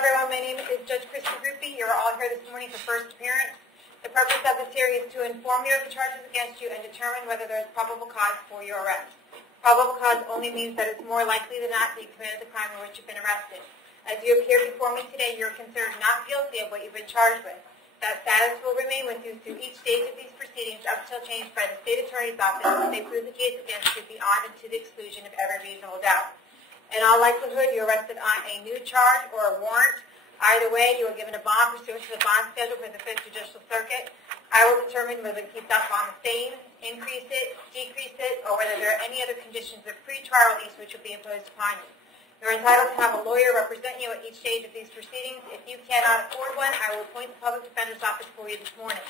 everyone. My name is Judge Ruppe. You're all here this morning for first appearance. The purpose of this hearing is to inform you of the charges against you and determine whether there is probable cause for your arrest. Probable cause only means that it's more likely than not that you committed the crime in which you've been arrested. As you appear before me today, you're considered not guilty of what you've been charged with. That status will remain with you through each stage of these proceedings up until changed by the State Attorney's Office when they prove the case against you beyond and to the exclusion of every reasonable doubt. In all likelihood, you're arrested on a new charge or a warrant. Either way, you are given a bond pursuant to the bond schedule for the 5th Judicial Circuit. I will determine whether to keep that bond the same, increase it, decrease it, or whether there are any other conditions of pre-trial release which will be imposed upon you. You're entitled to have a lawyer represent you at each stage of these proceedings. If you cannot afford one, I will appoint the Public Defender's Office for you this morning.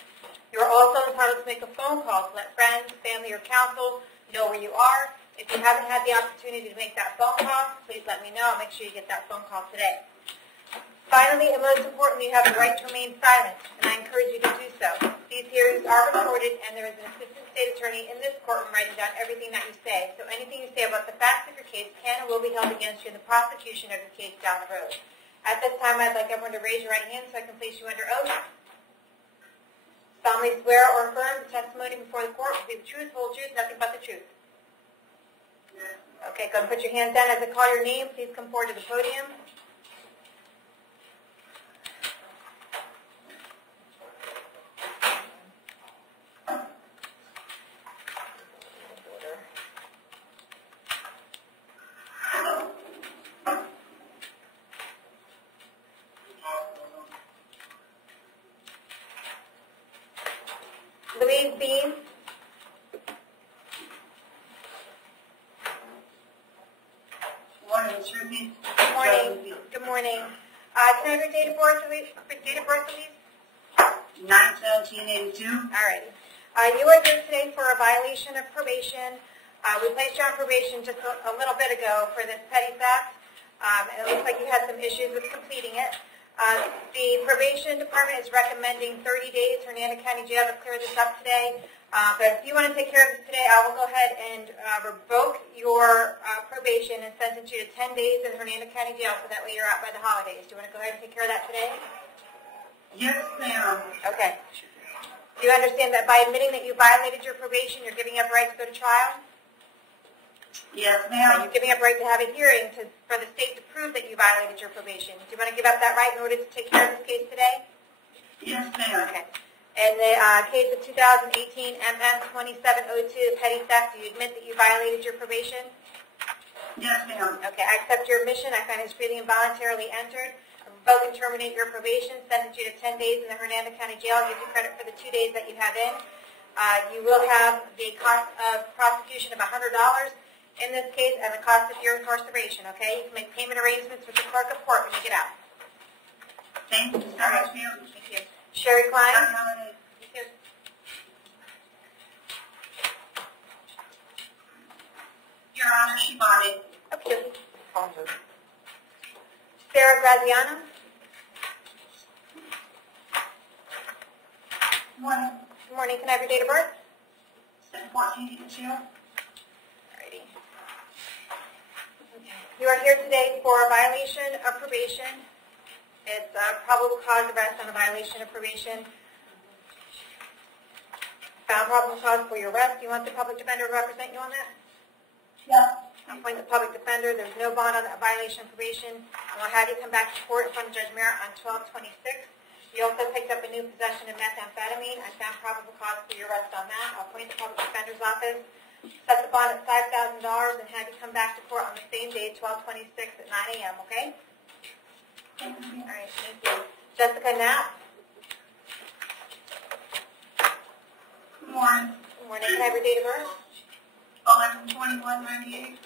You are also entitled to make a phone call to let friends, family, or counsel know where you are. If you haven't had the opportunity to make that phone call, please let me know. I'll make sure you get that phone call today. Finally, and most importantly, you have the right to remain silent, and I encourage you to do so. These hearings are recorded, and there is an assistant state attorney in this courtroom writing down everything that you say. So anything you say about the facts of your case can and will be held against you in the prosecution of your case down the road. At this time, I'd like everyone to raise your right hand so I can place you under oath. Solemnly swear or affirm the testimony before the court will be the truth, whole truth, nothing but the truth. Okay, go and put your hands down. As I call your name, please come forward to the podium. Louise Bean. Good morning. Good morning. Can I have your date of birth, Louise? 9/17/82. All right. You are here today for a violation of probation. We placed you on probation just a little bit ago for this petty theft. It looks like you had some issues with completing it. The probation department is recommending 30 days. Hernando County Jail to clear this up today. But if you want to take care of this today, I will go ahead and revoke your probation and sentence you to 10 days in Hernando County Jail, so that way you're out by the holidays. Do you want to go ahead and take care of that today? Yes, ma'am. Okay. Do you understand that by admitting that you violated your probation, you're giving up right to go to trial? Yes, ma'am. You're giving up right to have a hearing for the state to prove that you violated your probation. Do you want to give up that right in order to take care of this case today? Yes, ma'am. Okay. In the case of 2018 MS 2702, petty theft, do you admit that you violated your probation? Yes, ma'am. Okay, I accept your admission. I find it's freely and voluntarily entered. I revoke and terminate your probation, sentence you to 10 days in the Hernando County Jail, give you credit for the 2 days that you have in. You will have the cost of prosecution of $100 in this case and the cost of your incarceration, okay? You can make payment arrangements with the clerk of court when you get out. Thank you so much, ma'am. Thank you. Sherry Klein? Thank you. Your Honor, she bonded. Okay. Sarah Graziano? Morning. Good morning. Can I have your date of birth? 7/14/82. Alrighty. Okay. You are here today for a violation of probation. It's a probable cause arrest on a violation of probation. Found probable cause for your arrest. Do you want the public defender to represent you on that? Yes. I'll appoint the public defender. There's no bond on that violation of probation. And we'll have you come back to court in front of Judge Merritt on 12/26. You also picked up a new possession of methamphetamine. I found probable cause for your arrest on that. I'll appoint the public defender's office, set the bond at $5,000, and have you come back to court on the same day, 12/26 at 9 a.m., okay? Thank you. All right, thank you. Jessica Knapp? Good morning. Good morning. Can I have your date of birth? 11/21/98.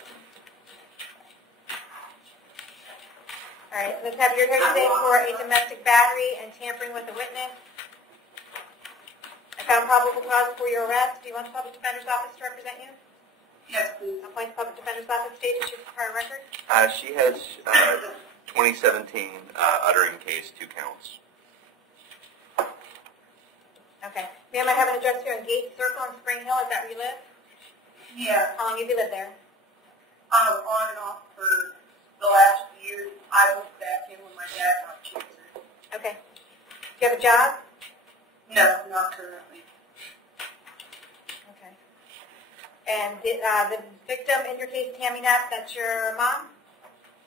All right, Ms. Knapp, you're here today for a domestic battery and tampering with a witness. I found probable cause for your arrest. Do you want the public defender's office to represent you? Yes, please. I'll appoint the public defender's office. State your prior record. She has 2017 uttering case, 2 counts. Okay. Ma'am, I have an address here in Gate Circle in Spring Hill. Is that where you live? Yeah. How long have you lived there? On and off for the last year. I moved back in when my dad got Do you have a job? No, not currently. Okay. And the victim in your case, Tammy Knapp, that's your mom?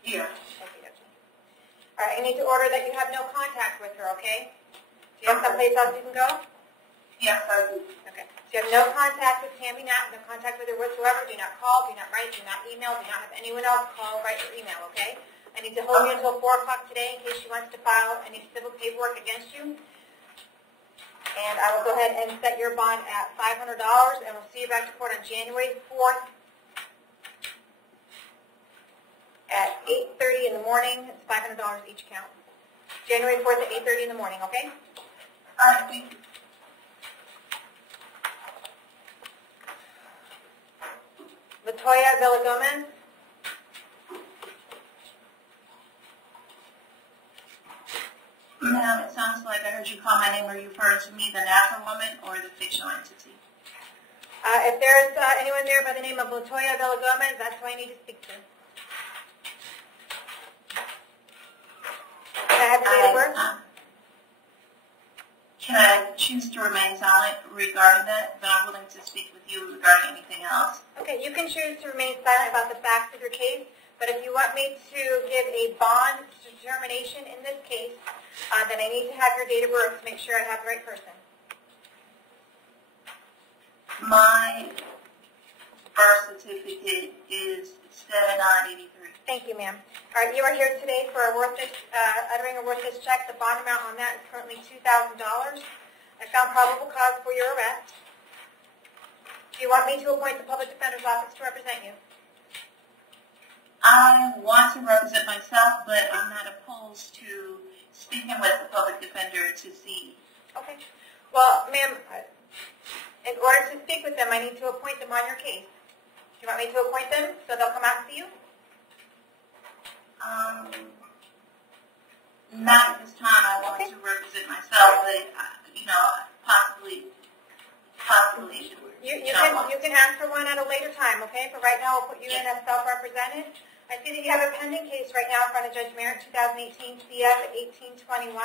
Yeah. Okay. All right, I need to order that you have no contact with her, okay? Do you have someplace else you can go? Yes, I do. Okay. So you have no contact with Tammy Knapp, no contact with her whatsoever. Do not call, do not write, do not email, do not have anyone else call, write, or email, okay? I need to hold you until 4 o'clock today in case she wants to file any civil paperwork against you. And I will go ahead and set your bond at $500, and we'll see you back to court on January 4th at 8:30 in the morning. It's $500 each count. January 4th at 8:30 in the morning, okay? All right, thank you. Latoya Villagomez. Ma'am, it sounds like I heard you call my name. Are you referring to me, the natural woman, or the fictional entity? If there's anyone there by the name of Latoya Villagomez, that's who I need to speak to. Can I have your date of birth? Can I choose to remain silent regarding that? But I'm willing to speak with you regarding anything else. Okay, you can choose to remain silent about the facts of your case, but if you want me to give a bond determination in this case, then I need to have your date of birth to make sure I have the right person. My birth certificate is 7983. Thank you, ma'am. All right, you are here today for a worthless, uttering a worthless check. The bond amount on that is currently $2,000. I found probable cause for your arrest. Do you want me to appoint the public defender's office to represent you? I want to represent myself, but I'm not opposed to speaking with the public defender to see. Okay. Well, ma'am, in order to speak with them, I need to appoint them on your case. Do you want me to appoint them so they'll come out and see you? Not at this time. I want to represent myself, but possibly. You can ask for one at a later time, okay? For right now, we'll put you in as self-represented. I see that you have a pending case right now in front of Judge Merritt, 2018 CF 1821,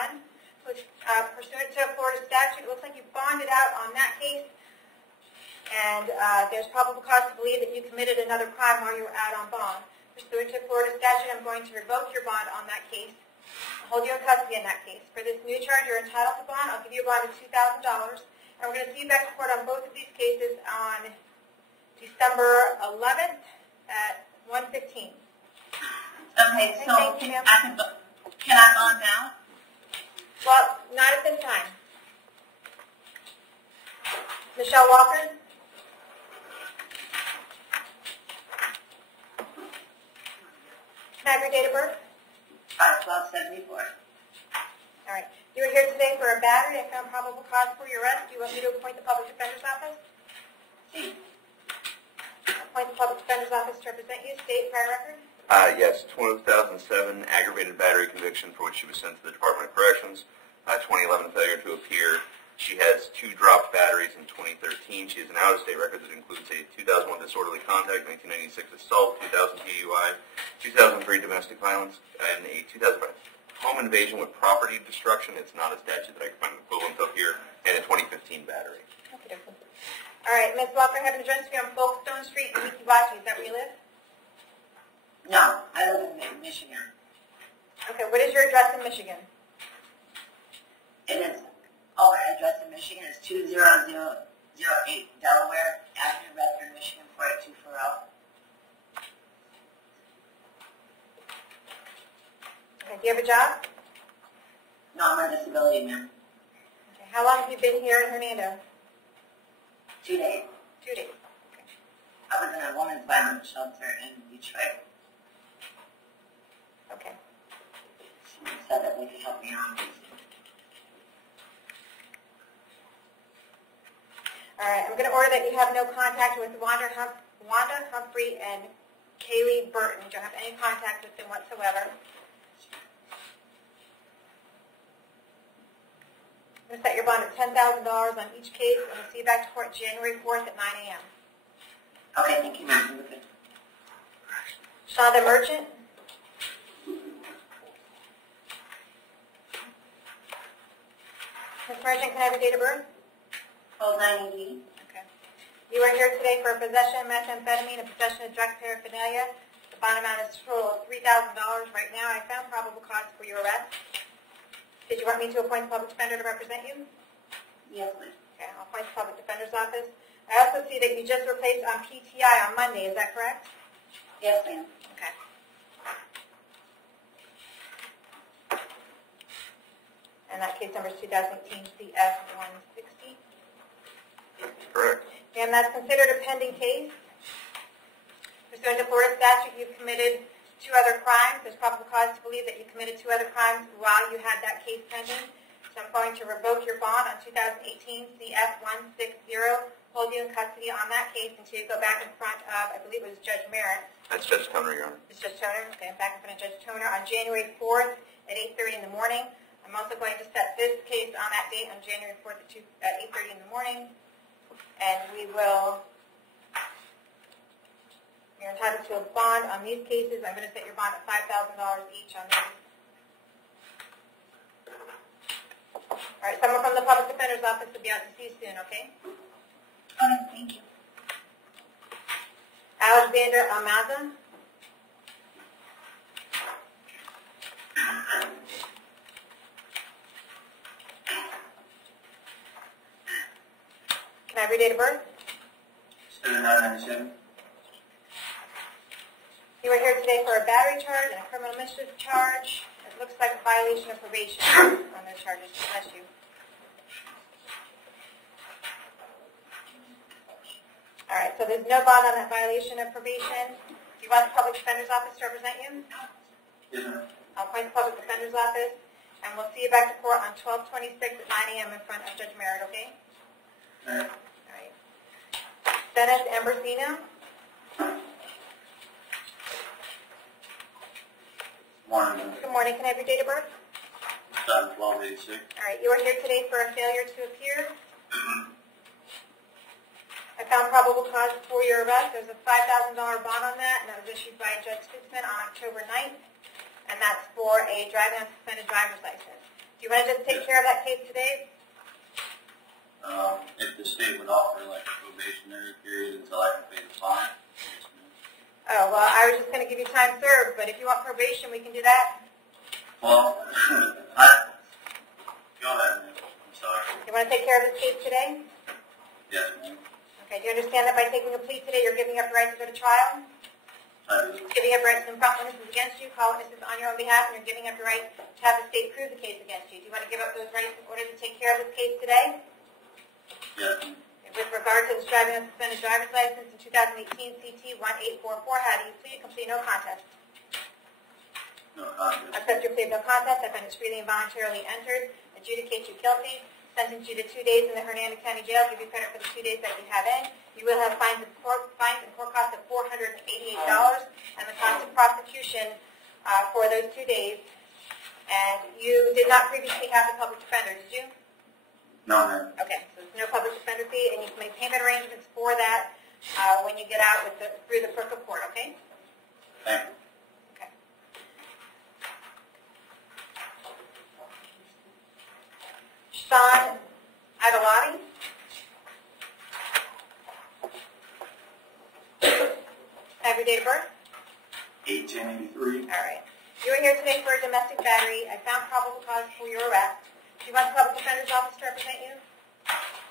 which pursuant to a Florida statute, it looks like you bonded out on that case, and there's probable cause to believe that you committed another crime while you were out on bond. Pursuant to Florida statute, I'm going to revoke your bond on that case, hold you in custody in that case. For this new charge, you're entitled to bond. I'll give you a bond of $2,000, and we're going to see you back to court on both of these cases on December 11th at 1:15. Okay, so can I bond now? Well, not at this time. Michelle Walker? Can I have your date of birth? 5/12/74. All right. You are here today for a battery. I found probable cause for your arrest. Do you want me to appoint the public defender's office? Sí. Appoint the public defender's office to represent you. State prior record? Yes, 2007 aggravated battery conviction for which she was sent to the Department of Corrections. 2011 failure to appear. She has 2 dropped batteries in 2013. She has an out-of-state record that includes a 2001 disorderly conduct, 1996 assault, 2000 DUI, 2003 domestic violence, and a 2005 home invasion with property destruction. It's not a statute that I can find an equivalent of here, and a 2015 battery. Okay. All right, Ms. Walker, I have an address for you on Folkestone Street in Wikiwachi. Is that where you live? No, I live in Michigan. Okay, what is your address in Michigan? It is, our address in Michigan is 20008 Delaware Avenue, Redford, Michigan, 48240. Okay, do you have a job? No, I'm on disability, ma'am. Okay, how long have you been here in Hernando? 2 days. 2 days. Okay. I was in a women's violence shelter in Detroit. Okay. Someone said that they could help me out. All right, I'm going to order that you have no contact with Wanda Humphrey and Kaylee Burton. You don't have any contact with them whatsoever. I'm going to set your bond at $10,000 on each case, and we'll see you back to court January 4th at 9 a.m. Okay, thank you, ma'am. Shonda Merchant. Ms. Merchant, can I have your date of birth? 12/9/80. Okay. You are here today for possession of methamphetamine and possession of drug paraphernalia. The bond amount is a total of $3,000 right now. I found probable cause for your arrest. Did you want me to appoint a public defender to represent you? Yes, please. Okay, I'll appoint the public defender's office. I also see that you just replaced on PTI on Monday. Is that correct? Yes, ma'am. Okay. And that case number is 2018 CF 160. Correct. And that's considered a pending case. Pursuant to Florida statute, you've committed 2 other crimes. There's probable cause to believe that you committed 2 other crimes while you had that case pending. So I'm going to revoke your bond on 2018 CF 160, hold you in custody on that case until you go back in front of, I believe it was Judge Merritt. That's Judge Toner, Your Honor. It's Judge Toner. Okay, I'm back in front of Judge Toner on January 4th at 8:30 in the morning. I'm also going to set this case on that date on January 4th at 8:30 in the morning. And we will, you're entitled to a bond on these cases. I'm going to set your bond at $5,000 each on these. All right, someone from the Public Defender's Office will be out to see you soon, okay? Okay, thank you. Alexander Almaza. Can I have your date of birth? 7/9/97. You are here today for a battery charge and a criminal mischief charge. It looks like a violation of probation on those charges. Bless you. All right, so there's no bond on that violation of probation. Do you want the Public Defender's Office to represent you? Yes, ma'am. I'll appoint the Public Defender's Office, and we'll see you back to court on 12/26 at 9 a.m. in front of Judge Merritt, okay? All right. All right. Dennis Ambrosino. Morning. Good morning. Can I have your date of birth? 7/12/86. All right. You are here today for a failure to appear. I found probable cause for your arrest. There's a $5,000 bond on that, and that was issued by Judge Spitzman on October 9th, and that's for a driving on suspended driver's license. Do you want to just take care of that case today? If the state would offer like a probationary period until I can pay the fine. Yes, ma'am. Oh, well, I was just going to give you time served, but if you want probation, we can do that. Well, go ahead, ma'am. I'm sorry. You want to take care of this case today? Yes, ma'am. Okay, do you understand that by taking a plea today, you're giving up your right to go to trial? I do. Giving up rights to confront witnesses against you, call witnesses on your own behalf, and you're giving up your right to have the state prove the case against you. Do you want to give up those rights in order to take care of this case today? Yes, ma'am. With regard to this driving on suspended driver's license in 2018 CT 1844, how do you plead? Complete no contest. No contest. Accept your plea of no contest. I find it's freely and voluntarily entered. Adjudicate you guilty. Sentence you to 2 days in the Hernando County Jail. Give you credit for the 2 days that you have in. You will have fines and court costs of $488 and the cost of prosecution for those 2 days. And you did not previously have the public defender, did you? No, ma'am. Okay, so there's no public defender fee, and you can make payment arrangements for that when you get out through the clerk of court, okay? Thank you. Okay. Sean Adelotti. Have your date of birth? 8/10/83. All right. You are here today for a domestic battery. I found probable cause for your arrest. Do you want the public defender's office to represent you?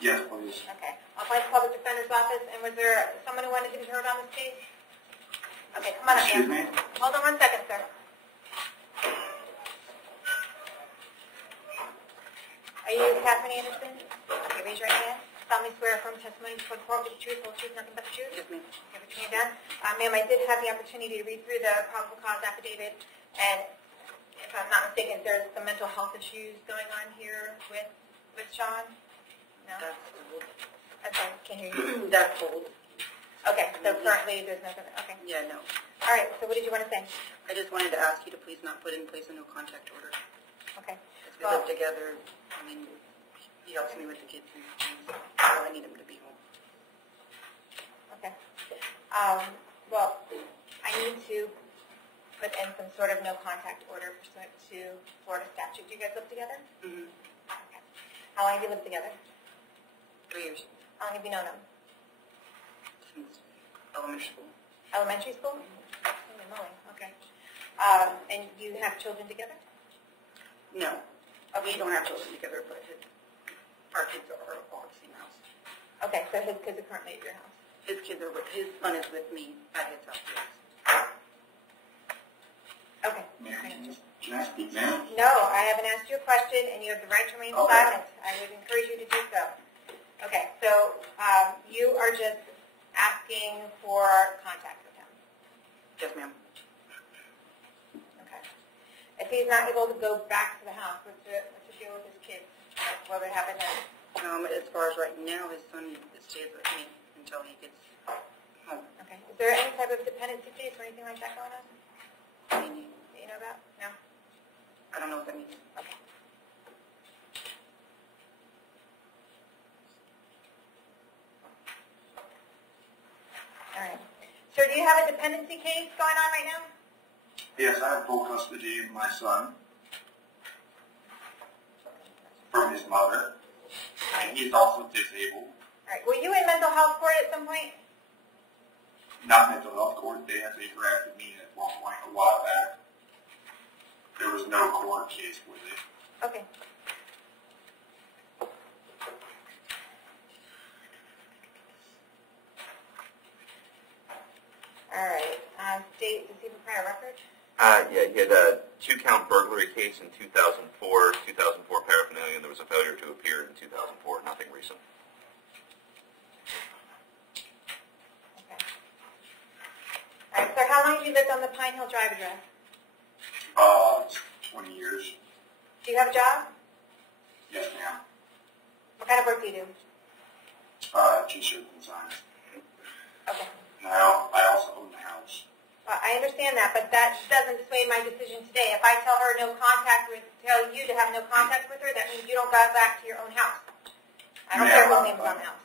Yes, please. Okay. I'll find the public defender's office. And was there someone who wanted to be heard on this case? Okay, come on up, Excuse ma'am. me? Hold on 1 second, sir. Are you Kathleen Anderson? Okay, raise your right hand. Solemnly swear affirm testimony before the court with the truth, whole truth, nothing but the truth? Yes, ma'am. Okay, put your hand down. Ma'am, I did have the opportunity to read through the probable cause affidavit, and if I'm not mistaken, there's some mental health issues going on here with Sean? No? That's fine. Can't hear you. That's old. Okay, so currently there's nothing. Okay. Yeah, no. All right, so what did you want to say? I just wanted to ask you to please not put in place a no contact order. Okay. As we live together, I mean, he helps me with the kids and things. I really need him to be home. Okay. Well, I need to put in some sort of no contact order pursuant to Florida statute. Do you guys live together? Mm-hmm. Okay. How long have you lived together? 3 years How long have you known him? since elementary school. Elementary school? Holy moly, okay. And you have children together? No, we don't have children together, but our kids are all at the same house. Okay, so his kids are currently at your house. His son is with me at his house. Yes. Okay. Can I speak now? No, I haven't asked you a question, and you have the right to remain Okay. silent. I would encourage you to do so. Okay, so you are just asking for contact with him. Yes, ma'am. Okay. If he's not able to go back to the house, what's the deal with his kids? What would happen then? As far as right now, his son stays with me until he gets home. Okay. Is there any type of dependency case or anything like that going on I mean, that you know about? No? I don't know what that means. Okay. All right. Sir, do you have a dependency case going on right now? Yes, I have full custody of my son from his mother, and he's also disabled. All right. Were you in mental health court at some point? Not mental health court. They had corrected me at one point a while back. There was no court case with it. Okay. All right. State, does he have a prior record? Yeah, he had a 2-count burglary case in 2004, 2004 paraphernalia, and there was a failure to appear in 2004. Nothing recent. Okay. All right, sir, how long have you lived on the Pine Hill Drive address? 20 years. Do you have a job? Yes, ma'am. What kind of work do you do? T-shirt design. Okay. And I also own the house. Well, I understand that, but that doesn't sway my decision today. If I tell her tell you to have no contact with her, that means you don't go back to your own house. I don't care whose name is on the house.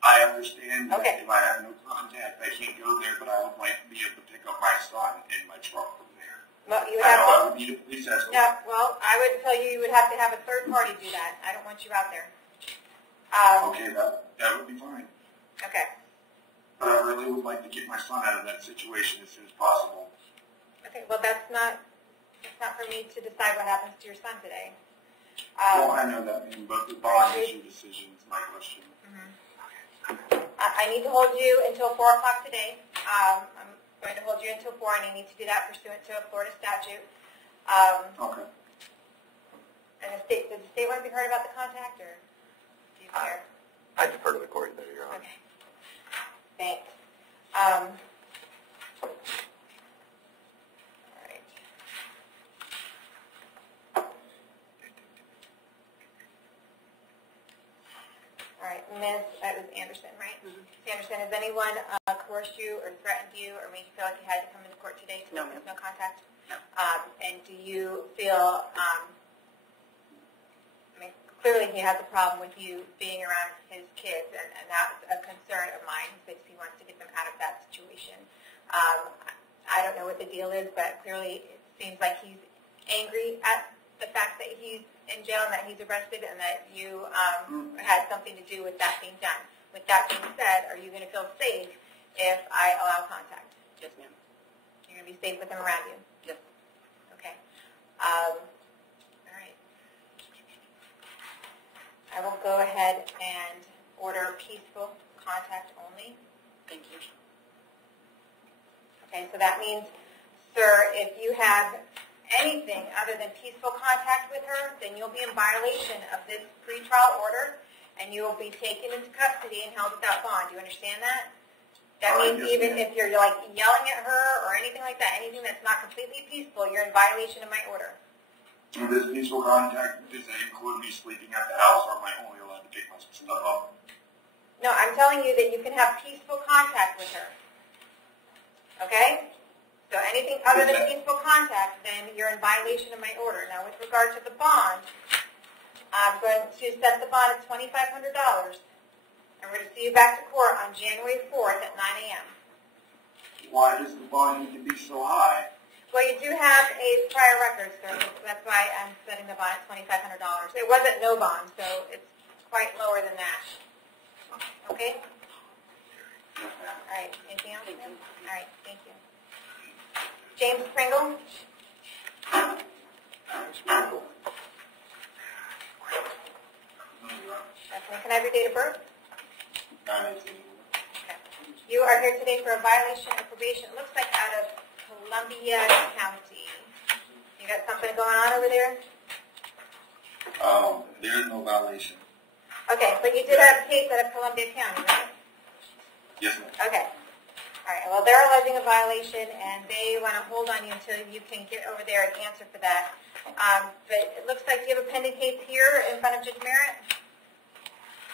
I understand that Okay. if I have no contact, I can't go there, but I would like to be able to pick up my son in my truck from there. Well, you would I have know to. I would need a police escort. No, well, I would tell you would have to have a third party do that. I don't want you out there. Okay, that would be fine. Okay. But I really would like to get my son out of that situation as soon as possible. Okay. Well, it's not for me to decide what happens to your son today. Well, I know that, but the bond is your decision is my question. I need to hold you until 4 o'clock today. I'm going to hold you until 4, and I need to do that pursuant to a Florida statute. Okay. And does the state want to be heard about the contact, or do you care? I defer to the court there, Your Honor. Okay. Thanks. All right. All right, Ms. That was Anderson, right? Mm-hmm. Ms. Anderson, has anyone coerced you or threatened you or made you feel like you had to come into court today to No, witness ma'am. no contact? No. And do you feel, I mean, clearly he has a problem with you being around his kids, and that's a concern of mine because he wants to get them out of that situation. I don't know what the deal is, but clearly it seems like he's angry at the fact that he's in jail and that he's arrested and that you had something to do with that being done. With that being said, are you going to feel safe if I allow contact? Yes, ma'am. You're going to be safe with him around you? Yes. Okay. All right. I will go ahead and order peaceful contact only. Thank you. Okay, so that means, sir, if you have anything other than peaceful contact with her, then you'll be in violation of this pretrial order, and you will be taken into custody and held without bond. Do you understand that? That means Yes, even ma'am. if you're like yelling at her or anything like that, anything that's not completely peaceful, you're in violation of my order. And this peaceful contact, does that include me sleeping at the house, or am I only allowed to pick my stuff up? No, I'm telling you that you can have peaceful contact with her. Okay? So anything other than peaceful contact, then you're in violation of my order. Now, with regard to the bond, I'm going to set the bond at $2,500. And we're going to see you back to court on January 4th at 9 a.m. Why does the bond need to be so high? Well, you do have a prior record, sir. That's why I'm setting the bond at $2,500. It wasn't no bond, so it's quite lower than that. Okay? All right. Anything else? All right. Thank you. James Pringle? Can I have your date of birth? 9/18. Okay. You are here today for a violation of probation. It looks like out of Columbia County. You got something going on over there? There is no violation. Okay, but you did have a case out of Columbia County, right? Yes, ma'am. Okay. All right. Well, they're alleging a violation, and they want to hold on you until you can get over there and answer for that. But it looks like you have a pending case here in front of Judge Merritt.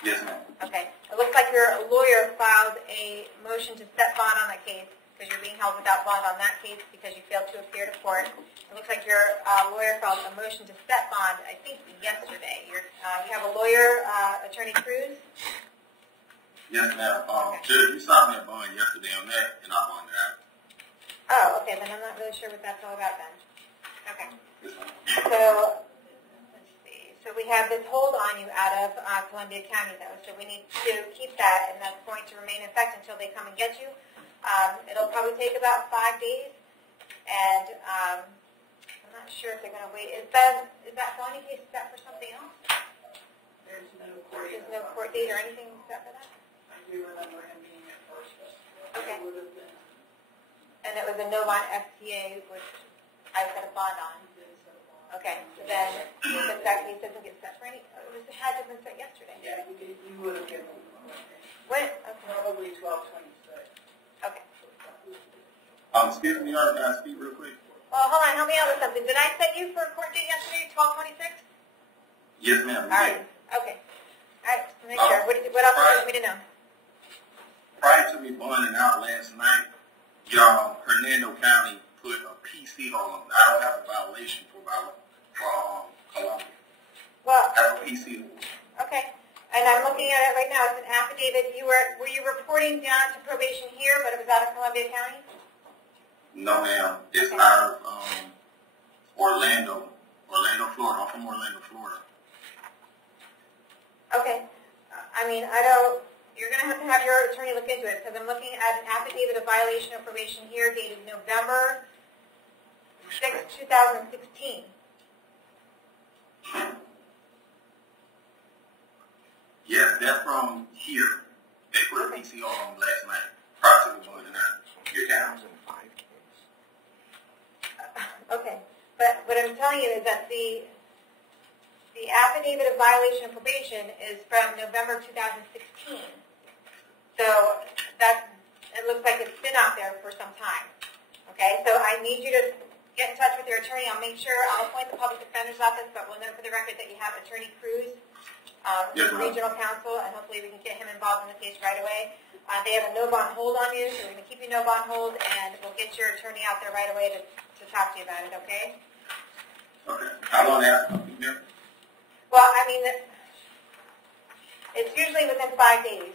Yes, ma'am. Okay. It looks like your lawyer filed a motion to set bond on that case because you're being held without bond on that case because you failed to appear to court. It looks like your lawyer filed a motion to set bond, I think, yesterday. You have a lawyer, Attorney Cruz? Yes, ma'am. Judge, you saw me a bond yesterday on that, and I bonded out. Oh, okay. Then I'm not really sure what that's all about then. Okay. Yes, ma'am. So, let's see. So we have this hold on you out of Columbia County, though. So we need to keep that, and that's going to remain in effect until they come and get you. It'll probably take about 5 days, and I'm not sure if they're going to wait. Is that felony case set for something else? There's no court. There's no court date or anything set for that? I do remember him being at first. Okay. It would have been. And it was a no bond FTA, which I set a bond on. Okay, so then if that case doesn't get set for any, it had to have been set yesterday. Yeah, you would have given him. When? Okay. Probably 12/26. Okay. Excuse me, can I speak real quick? Well, hold on, help me out with something. Did I set you for a court date yesterday, 12/26? Yes, ma'am. All right. Okay. All right. Just to make sure. What else do you want me to know? Prior to me bonding out last night, y'all, Hernando County put a PC on them. I don't have a violation for Columbia. Well, I have a PC. okay. And I'm looking at it right now. It's an affidavit. Were you reporting down to probation here, but it was out of Columbia County? No, ma'am. It's out of Orlando, Florida. I'm from Orlando, Florida. Okay. I mean, you're going to have your attorney look into it because I'm looking at an affidavit of violation of probation here dated November 6, 2016. Yes, that's from here. They put a PC on them last night. Prior to me bonding out. Your down. Okay. But what I'm telling you is that the affidavit of violation of probation is from November 2016. So it looks like it's been out there for some time. Okay, so I need you to get in touch with your attorney. I'll make sure, I'll appoint the public defender's office, but we'll note for the record that you have Attorney Cruz, regional counsel, and hopefully we can get him involved in the case right away. They have a no bond hold on you, so we're going to keep you no bond hold, and we'll get your attorney out there right away to talk to you about it, okay? Okay. How long have I been there? Well, I mean, it's usually within 5 days.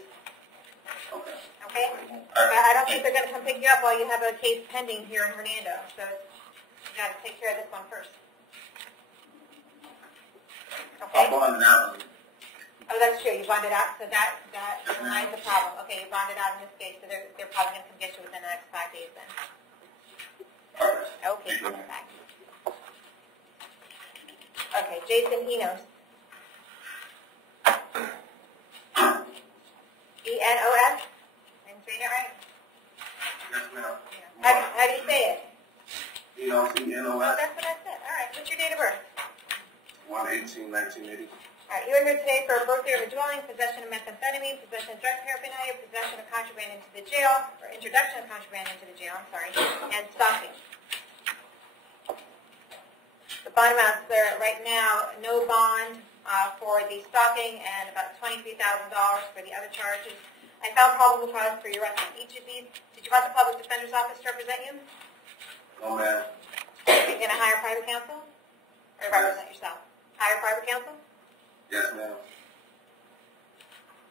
Okay. Okay? I don't think they're going to come pick you up while you have a case pending here in Hernando. So you got to take care of this one first. Okay? I'm bonding out. Oh, that's true. You bonded out, so that denies the problem. Okay, you bonded out in this case, so they're probably going to come get you within the next 5 days then. Okay, coming back. Okay, Jason Enos. E-N-O-S? I'm saying it right? Yes, ma'am. How do you say it? E-N-O-S. Oh, that's what I said. All right. What's your date of birth? 1/18/1980. All right. You are here today for a burglary of a dwelling, possession of methamphetamine, possession of drug paraphernalia, possession of contraband into the jail, or introduction of contraband into the jail, and stalking. The bond amounts there right now, no bond for the stalking and about $23,000 for the other charges. I found probable cause for your arrest on each of these. Did you want the public defender's office to represent you? No, ma'am. Are you going to hire private counsel? Or represent yourself? Hire private counsel? Yes, ma'am.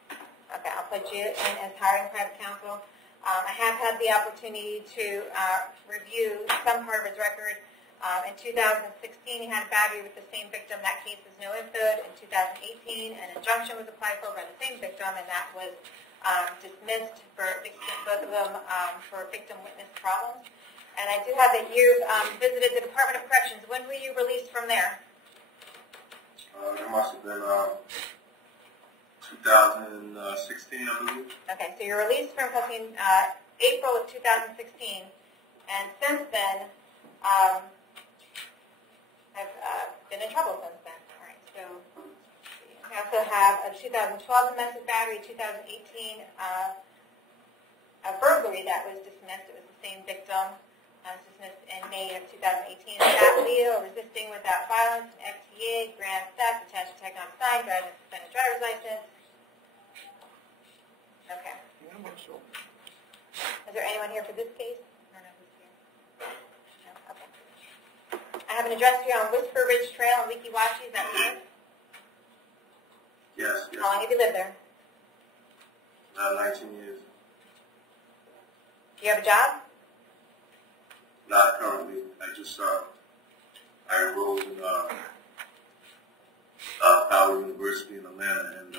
Okay, I'll put you in as hiring private counsel. I have had the opportunity to review some part of his record. In 2016, he had a battery with the same victim. That case is no input. In 2018, an injunction was applied for by the same victim, and that was dismissed for both of them for victim-witness problems. And I do have that you visited the Department of Corrections. When were you released from there? It must have been 2016, I believe. Okay, so you're released from custody in April of 2016, and since then, I've been in trouble since then. All right, so we also have a 2012 domestic battery, 2018 a burglary that was dismissed. It was the same victim. It was dismissed in May of 2018. That Leo, resisting without violence, an FTA, grand theft, attached to technology sign, driving a suspended driver's license. Okay. Is there anyone here for this case? I don't know who's here. No? Okay. I have an address here on Whisper Ridge Trail in Weeki-Wachee. Is that you? Yes, yes. How long have you lived there? 19 years. Do you have a job? Not currently. I just, I enrolled in Howard University in Atlanta, and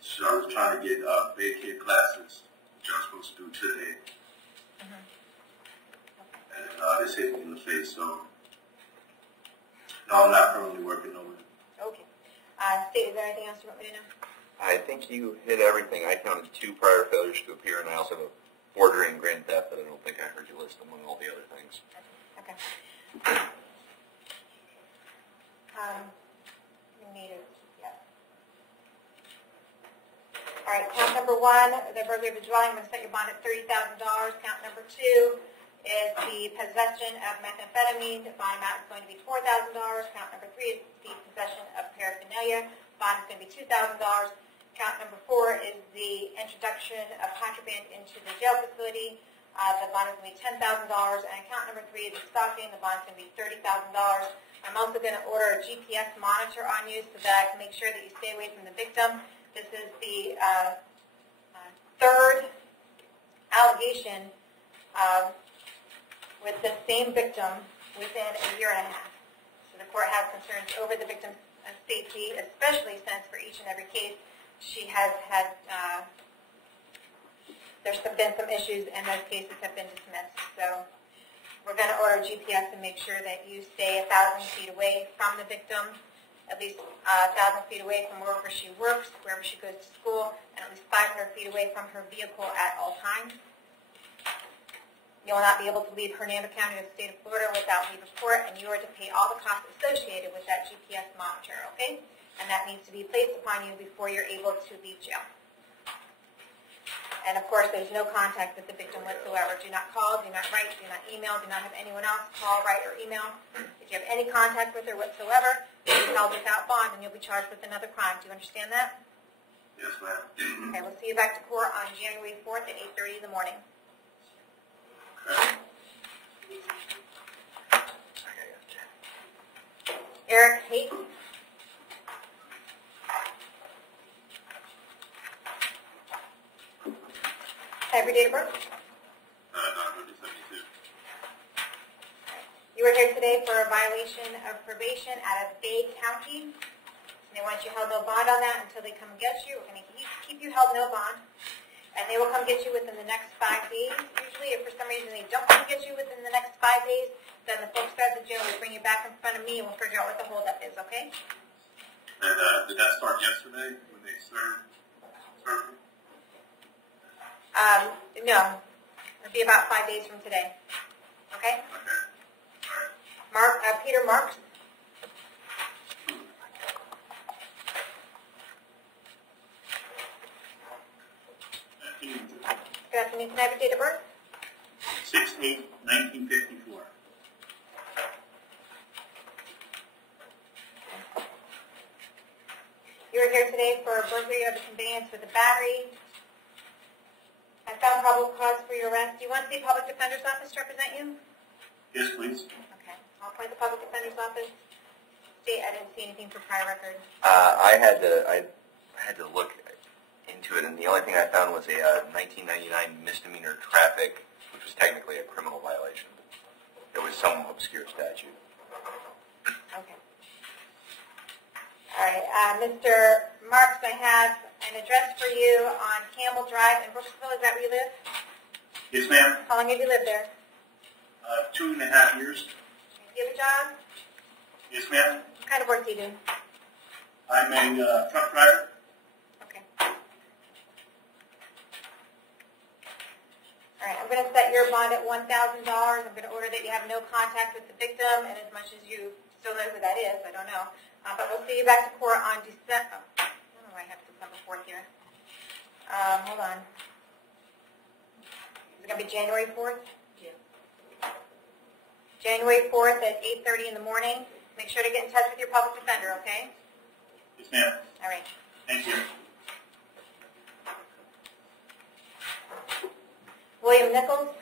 so I was trying to get vacate classes, which I was supposed to do today. And this hit me in the face, so no, I'm not currently working on it. Okay. State, is there anything else you want me to know? I think you hit everything. I counted 2 prior failures to appear, and I also have a bordering grand theft that I don't think I heard you list among all the other things. Okay. You need it. Yeah. All right. Count number 1, the burglary of a dwelling. I'm going to set your bond at $30,000. Count number 2 is the possession of methamphetamine. The bond amount is going to be $4,000. Count number 3 is the possession of paraphernalia. Bond is going to be $2,000. Count number 4 is the introduction of contraband into the jail facility. The bond is going to be $10,000. And count number 3 is the stalking. The bond is going to be $30,000. I'm also going to order a GPS monitor on you so that I can make sure that you stay away from the victim. This is the third allegation with the same victim within a year and a half. So the court has concerns over the victim's safety, especially since for each and every case she has had, there's been some issues and those cases have been dismissed. So we're going to order GPS and make sure that you stay 1,000 feet away from the victim, at least 1,000 feet away from wherever she works, wherever she goes to school, and at least 500 feet away from her vehicle at all times. You will not be able to leave Hernando County or the state of Florida without leave of court, and you are to pay all the costs associated with that GPS monitor, okay? And that needs to be placed upon you before you're able to leave jail. And, of course, there's no contact with the victim whatsoever. Do not call, do not write, do not email, do not have anyone else call, write, or email. If you have any contact with her whatsoever, you'll be held without bond, and you'll be charged with another crime. Do you understand that? Yes, ma'am. Okay, we'll see you back to court on January 4th at 8:30 in the morning. Eric Haight. Every date of birth? 1972. You were here today for a violation of probation out of Bay County. They want you held no bond on that until they come and get you. We're going to keep you held no bond. And they will come get you within the next 5 days. Usually, if for some reason they don't come get you within the next 5 days, then the folks at the jail will bring you back in front of me and we'll figure out what the holdup is, okay? And did that start yesterday when they served me? No. It'll be about 5 days from today. Okay? Okay. All right. Peter Marks. Good afternoon. Can I have your date of birth? 6/8/1954. You were here today for a burglary of a conveyance with a battery. I found probable cause for your arrest. Do you want the public defender's office to represent you? Yes, please. Okay. I'll appoint the public defender's office. State, I didn't see anything for prior record. I had to look. into it, and the only thing I found was a 1999 misdemeanor traffic, which was technically a criminal violation. It was some obscure statute. Okay. All right, Mr. Marks, I have an address for you on Campbell Drive in Brooksville. Is that where you live? Yes, ma'am. How long have you lived there? 2.5 years. Do you have a job? Yes, ma'am. What kind of work do you do? I'm a truck driver. Okay. All right, I'm going to set your bond at $1,000. I'm going to order that you have no contact with the victim, and as much as you still know who that is, I don't know. But we'll see you back to court on December. I don't know why I have December 4th here. Hold on. Is it going to be January 4th? Yeah. January 4th at 8:30 in the morning. Make sure to get in touch with your public defender, okay? Yes, ma'am. All right. Thank you. William Nichols.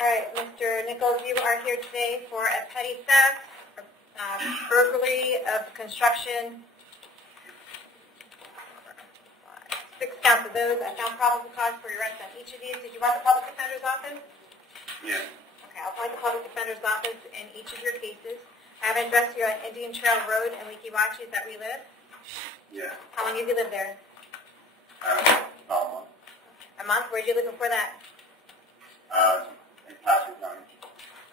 All right, Mr. Nichols, you are here today for a petty theft, burglary of construction, 6 counts of those. I found probable cause for your arrest on each of these. Did you want the public defender's office? Yes. Okay, I'll appoint the public defender's office in each of your cases. I have an address here on Indian Trail Road in Wekiwachi. Is that where you live? Yeah. How long have you lived there? About A month? Where did you live before that? in Pasco County.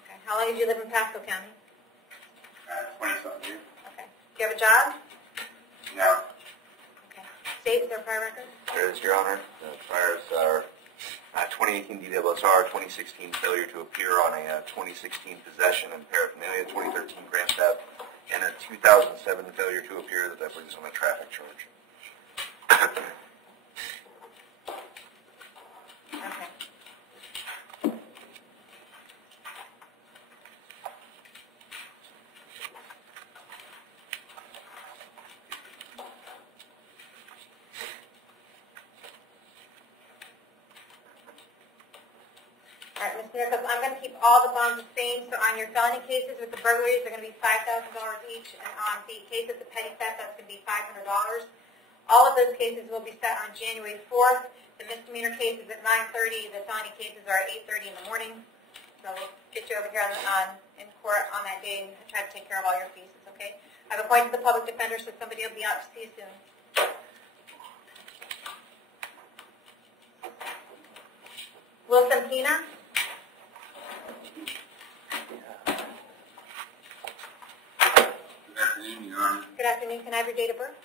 Okay. How long did you live in Pasco County? 20-something years. Okay. Do you have a job? No. Okay. State, is there a prior record? There is, Your Honor. The priors are 2018 DWSR, 2016 failure to appear on a 2016 possession and paraphernalia, 2013 grand theft, and a 2007 failure to appear that I believe is on a traffic charge. Okay. All right, Mr. Nichols, I'm going to keep all the bonds the same. So on your felony cases with the burglaries, they're going to be $5,000 each, and on the case of the petty theft, that's going to be $500. All of those cases will be set on January 4th. The misdemeanor cases at 9:30. The felony cases are at 8:30 in the morning. So we'll get you over here in court on that day and try to take care of all your cases, okay? I've appointed the public defender, so somebody will be out to see you soon. Wilson Pina. Good afternoon, Your Honor. Good afternoon. Can I have your date of birth?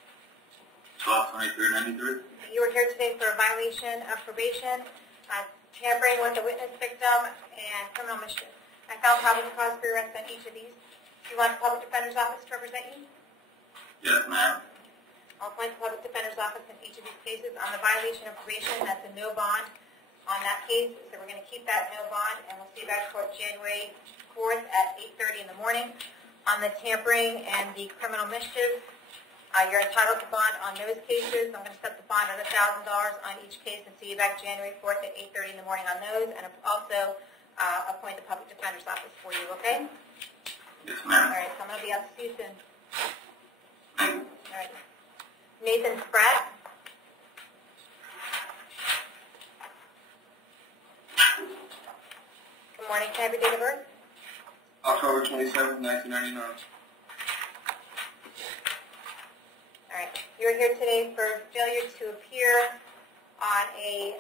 12/23/93. You were here today for a violation of probation, tampering with a witness victim, and criminal mischief. I found probable cause for your arrest on each of these. Do you want the public defender's office to represent you? Yes, ma'am. I'll appoint the public defender's office in each of these cases. On the violation of probation, that's a no bond on that case, so we're going to keep that no bond, and we'll see you back in court January 4th at 8:30 in the morning. On the tampering and the criminal mischief, you're entitled to bond on those cases. I'm going to set the bond at $1,000 on each case and see you back January 4th at 8:30 in the morning on those, and also appoint the public defender's office for you, okay? Yes, All ma'am. right, so I'm going to be out to see you soon. Thank you. All right. Nathan Spratt. Good morning. Can I have your date of birth? October 27, 1999. All right. You are here today for failure to appear on a,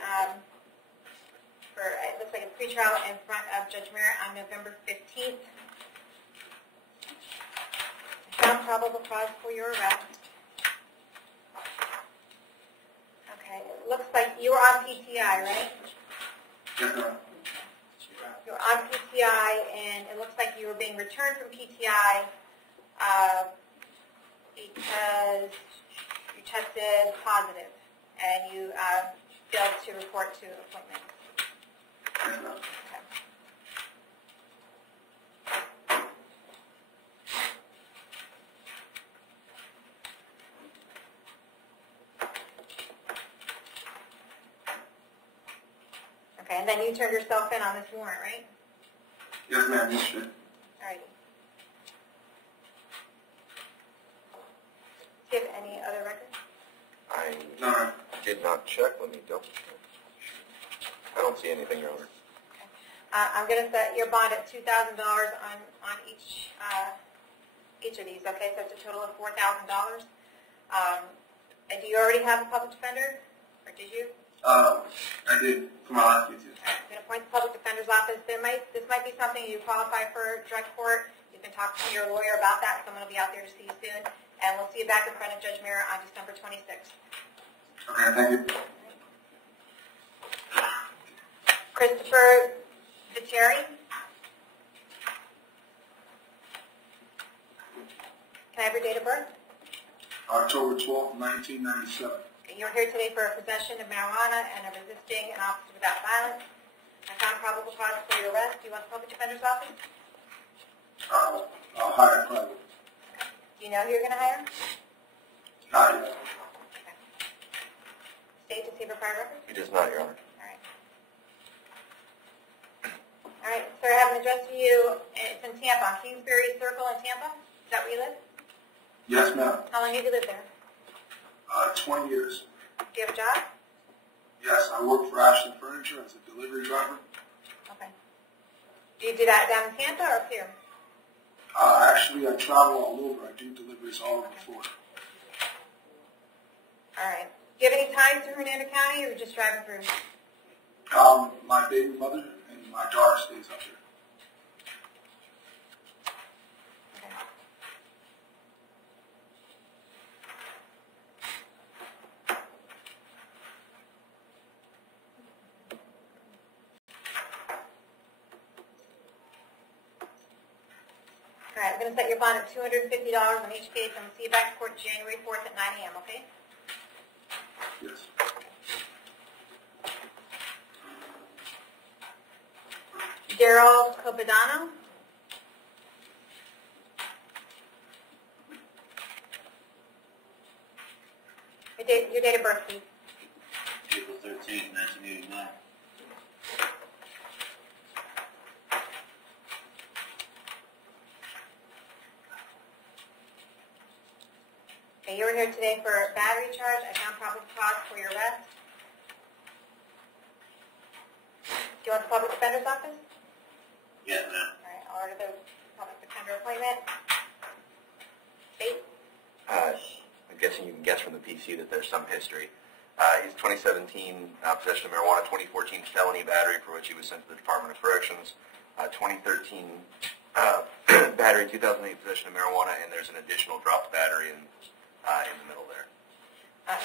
it looks like a pretrial in front of Judge Merritt on November 15th. Found probable cause for your arrest. Okay. It looks like you were on PTI, right? Yes, ma'am. You're on PTI, and it looks like you were being returned from PTI because you tested positive, and you failed to report to appointment. Yes, ma'am. Okay. Okay, and then you turned yourself in on this warrant, right? Yes, ma'am. Yes, sir. Alrighty. Do you have any other records? I did not check. Let me double check. I don't see anything, Your Honor. I'm going to set your bond at $2,000 on each of these, okay? So it's a total of $4,000. And do you already have a public defender, or did you? I did for my last case. I'm going to appoint the public defender's office. This might be something you qualify for drug court. You can talk to your lawyer about that. Someone will be out there to see you soon. And we'll see you back in front of Judge Mira on December 26th. Okay, thank you. Christopher Viteri. Can I have your date of birth? October 12th, 1997. You're here today for possession of marijuana and of resisting an officer without violence. I found probable cause for your arrest. Do you want the public defender's office? I'll hire private. Do you know who you're going to hire? Not yet. Okay. State to see for prior record? It is not, Your Honor. All right. All right, sir, I have an address for you. It's in Tampa, on Kingsbury Circle in Tampa. Is that where you live? Yes, ma'am. How long have you lived there? 20 years. Do you have a job? Yes, I work for Ashland Furniture as a delivery driver. Okay. Do you do that down in Tampa or up here? Actually, I travel all over. I do deliveries all over Florida. All right. Do you have any ties to Hernando County, or are you just driving through? My baby mother and my daughter stays up here. Okay. All right, I'm going to set your bond at $250 on each case, and we'll see you back in court January 4th at 9 a.m., okay? Yes. Daryl Copidano. Your date of birth, please. April 13th, 1989. Okay, you were here today for a battery charge. I found probable cause for your arrest. Do you want the public defender's office? Yes, ma'am. All right, I'll order the public defender appointment. Date? I'm guessing you can guess from the PC that there's some history. He's 2017 possession of marijuana, 2014 felony battery for which he was sent to the Department of Corrections, 2013 battery, 2008 possession of marijuana, and there's an additional dropped battery in the middle there.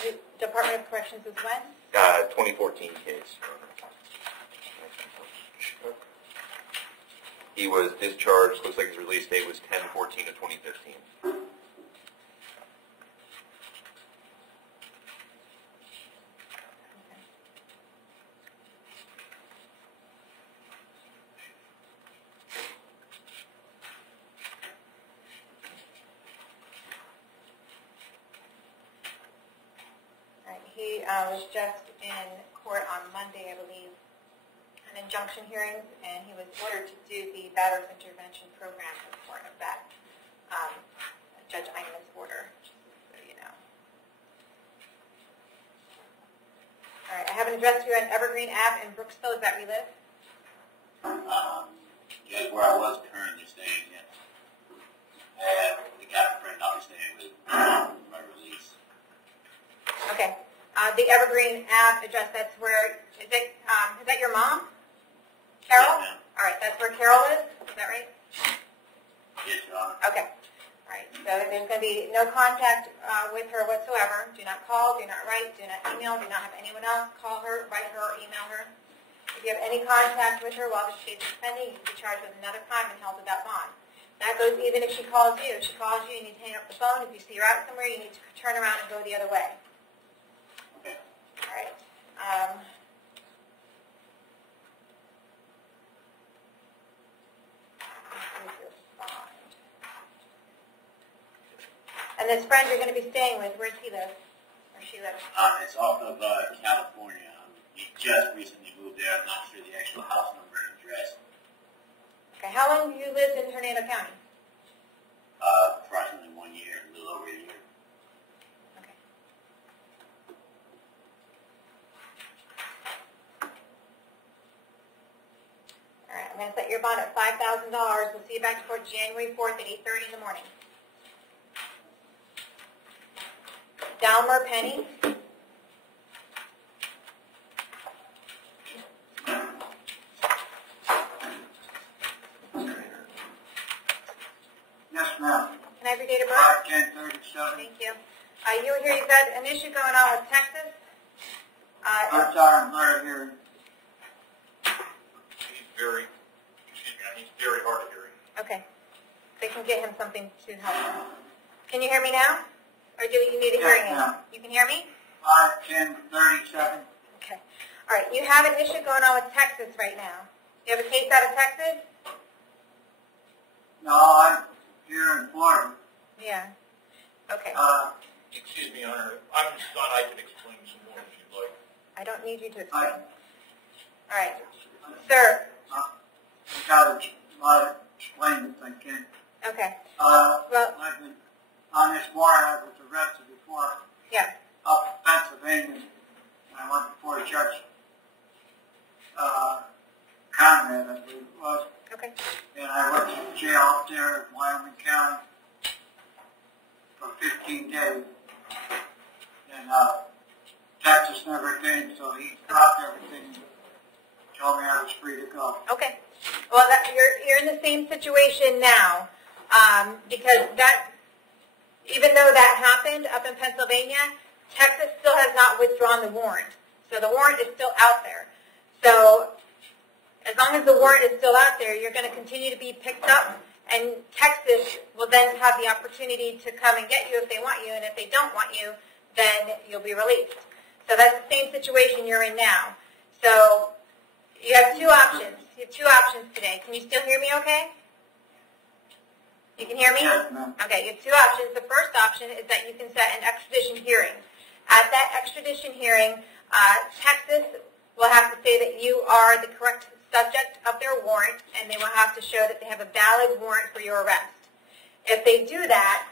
The Department of Corrections is when? 2014 case. He was discharged. Looks like his release date was 10/14 of 2015. He was just in court on Monday, I believe, an injunction hearing, and he was ordered to do the batter's intervention program as part of that Judge Einman's order, so you know. All right, I have an address for you on Evergreen Ave in Brooksville. Is that where you live? Yes, where I was currently staying, yes. I have the guy friend I'll be staying with my release. Okay. The Evergreen Ave address, that's where, is that your mom? Carol? Yes, ma'am. All right, that's where Carol is? Is that right? Yes, Your Honor. Okay. All right, so there's going to be no contact with her whatsoever. Do not call, do not write, do not email, do not have anyone else call her, write her, or email her. If you have any contact with her while this case is pending, you can be charged with another crime and held without bond. That goes even if she calls you. If she calls you, you need to hang up the phone. If you see her out somewhere, you need to turn around and go the other way. Okay. All right. And this friend you're going to be staying with, where does he live? Or she live? It's off of California. He just recently moved there. I'm not sure the actual house number and address. Okay. How long long you lived in Hernando County? Approximately 1 year, a little over a year. Okay. All right, I'm going to set your bond at $5,000. We'll see you back to court January 4th at 8:30 in the morning. Dalmer Penny. Yes, ma'am. Can I have your date of birth? 5/10/37. Thank you. You were here, you've got an issue going on with Texas. I'm sorry, I'm hard of hearing. He's very hard of hearing. Okay. They can get him something to help him. Can you hear me now? Or do you need a hearing aid? ma'am. You can hear me? 5/10/37. Okay. All right. You have an issue going on with Texas right now. You have a case out of Texas? No, I'm here in Florida. Yeah. Okay. Excuse me, Honor. I'm son. I can explain some more if you'd like. I don't need you to explain. I All right. Sir. got to explain if I can. Okay. Well, I've been on this warrant. I was arrested before Yeah. up in Pennsylvania. I went before Judge Conrad, I believe it was. Okay. And I went to jail up there in Wyoming County for 15 days. And Texas never came, so he dropped everything and told me I was free to go. Okay. Well, you're in the same situation now, because even though that happened up in Pennsylvania, Texas still has not withdrawn the warrant. So the warrant is still out there. So as long as the warrant is still out there, you're going to continue to be picked up, and Texas will then have the opportunity to come and get you if they want you, and if they don't want you, then you'll be released. So that's the same situation you're in now. So you have two options. You have two options today. Can you still hear me okay? You can hear me? Yes, ma'am. Okay, you have two options. The first option is that you can set an extradition hearing. At that extradition hearing, Texas will have to say that you are the correct subject of their warrant, and they will have to show that they have a valid warrant for your arrest. If they do that,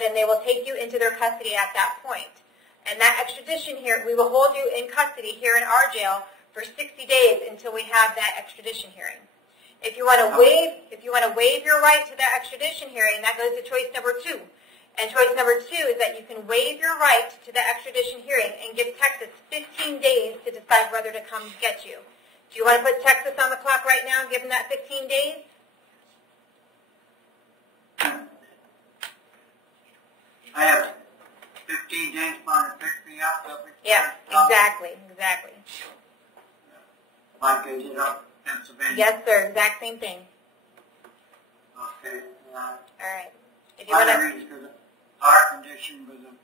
then they will take you into their custody at that point. And that extradition hearing, we will hold you in custody here in our jail for 60 days until we have that extradition hearing. If you want to waive your right to that extradition hearing, that goes to choice number 2. And choice number 2 is that you can waive your right to the extradition hearing and give Texas 15 days to decide whether to come get you. Do you want to put Texas on the clock right now and give them that 15 days? I have 15 days for to pick me up. Yeah, exactly. Like I did up in Pennsylvania. Yes, sir. Exact same thing. Okay. All right. If you want to. Because of heart condition was an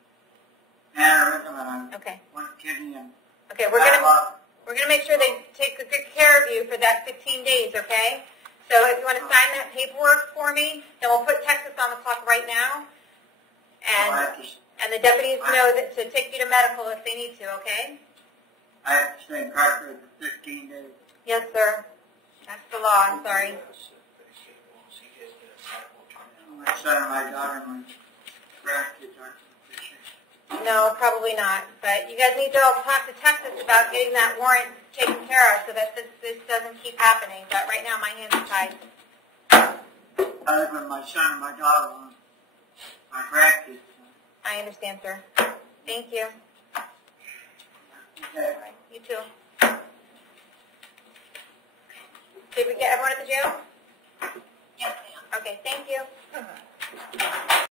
aneurysm and Okay. one kidney and Okay, we're gonna make sure they take good care of you for that 15 days. Okay. So if you want to sign that paperwork for me, then we'll put Texas on the clock right now, and the deputies know that to take you to medical if they need to. Okay. I have to stay incarcerated for 15 days. Yes, sir. That's the law. I'm sorry. My son and my daughter and my grandkids aren't sufficient. No, probably not. But you guys need to all talk to Texas about getting that warrant taken care of so that this doesn't keep happening. But right now, my hands are tied. I live with my son and my daughter and my grandkids. I understand, sir. Thank you. Okay. You too. Did we get everyone at the jail? Yes, ma'am. Okay, thank you.